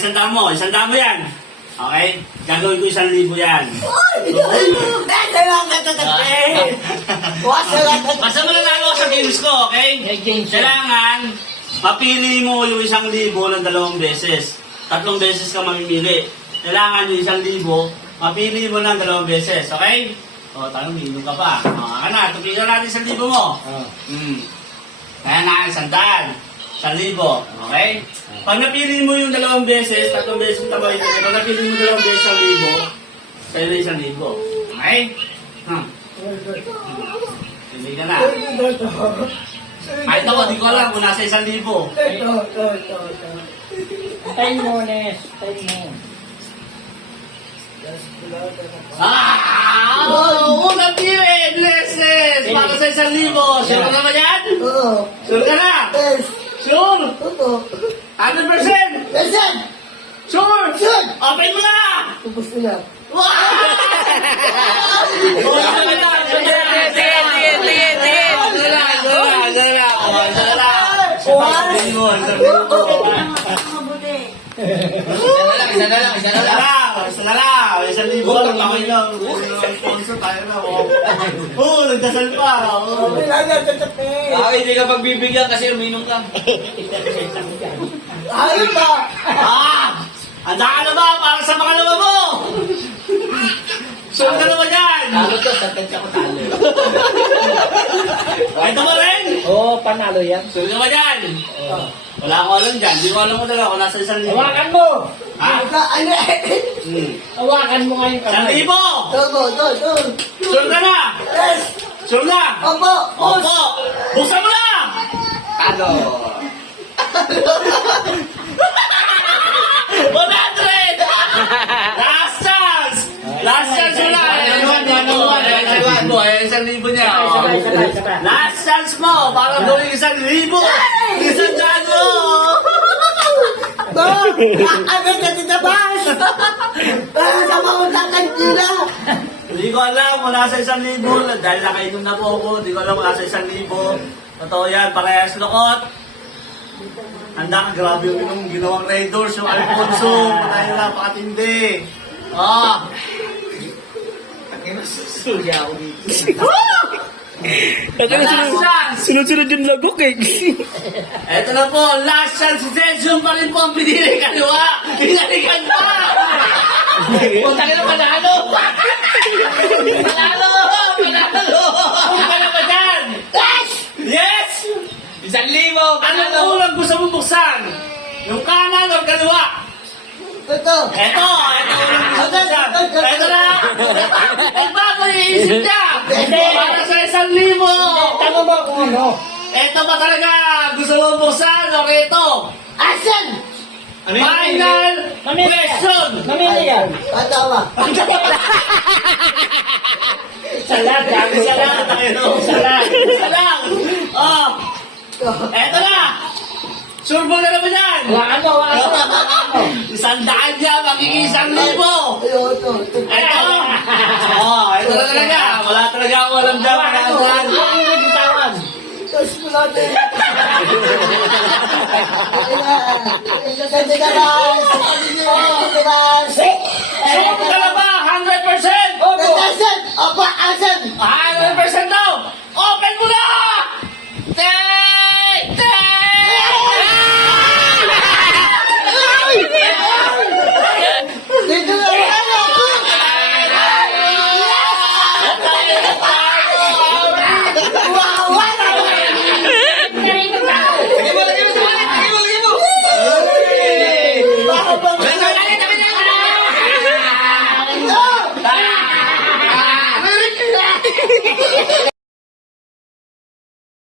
isang daan mo yan. Okay? Gagawin ko 1,000 yan. Basta mo nanalo ako sa games ko, okay? Kailangan, mapili mo yung 1,000 ng 2 beses. 3 beses ka mamimili. Kailangan yung 1,000, mapili mo ng 2 beses, okay? O, tanong, minum ka pa. O, na, tupigan natin 1,000 mo. Kaya na, 100. 1,000, okay? Pag napili mo yung 2 beses, 3 beses tabay na, pag napili mo 2 beses 1,000, sa'yo na 1,000. Okay? Hindi ka na. Kahit ako, di ko alam kung nasa 1,000. Tayo mo, Nes. Tayo mo. Oh, napili! Bless! Para sa 1,000. Sure ka naman yan? Sure ka na? Sure? 100%? Sure? Open mo na! Wow! Isa na lang. 1,000 lang. Kamay lang. Sponsor tayo na. Nagdasal pa. Hindi ka pagbibigyan kasi uminom ka. Ayun ba? Handa ka na ba para sa makalawa mo? Sure ka naman yan. Talo to, tatensya ko talo. Ito mo rin? Oo, panalo yan. Sure ka ba yan? Wala akong alam dyan. Di ko alam ko talaga kung nasa 1,000. Hawakan mo! Ha? Hawakan mo ngayon kamay. 1,000! Sure ka na? Sure na? Opo! Buksan mo na! Talo. 100! Last chance! Last chance mo na! Ayan mo, 1,000 niya. Sabay. Last chance mo para gawin 1,000! 100 mo! Hindi ko alam kung nasa 1,000. Dahil nakainom na po ako, hindi ko alam kung nasa 1,000. Totoo yan, parehas lukot. Handa ka, grabe yung ginawang Raiders, yung Alfonso. Patay na, pakatindi. Suya ako dito. Last chance! Sunod-sunod yung lagok eh. Eto na po, last chance. Si Zedjun pa rin po ang pinili kaliwa. Pinalikan pa! Punta ka na panalo! Panalo! Punta ka ba dyan? Yes! 1,000! Anong ulang gusto mong buksan? Yung kanan o kaliwa? Eto ulang gusto mong buksan. Eto na! Ay, bago iisip niya! Para sa 1,000! Tama ba kung ano? Eto ba talaga? Gusto mong buksan o ito? Action! Final question! Mamili yan. Salat. Eto na! Sure mo na naman yan! Hawakan mo. 100 niya, magiging 1,000! Eto! Ito na talaga! Wala talaga ako alam dyan. Hawakan mo. Ang bitawan. Sure ka na ba? 100%! 100%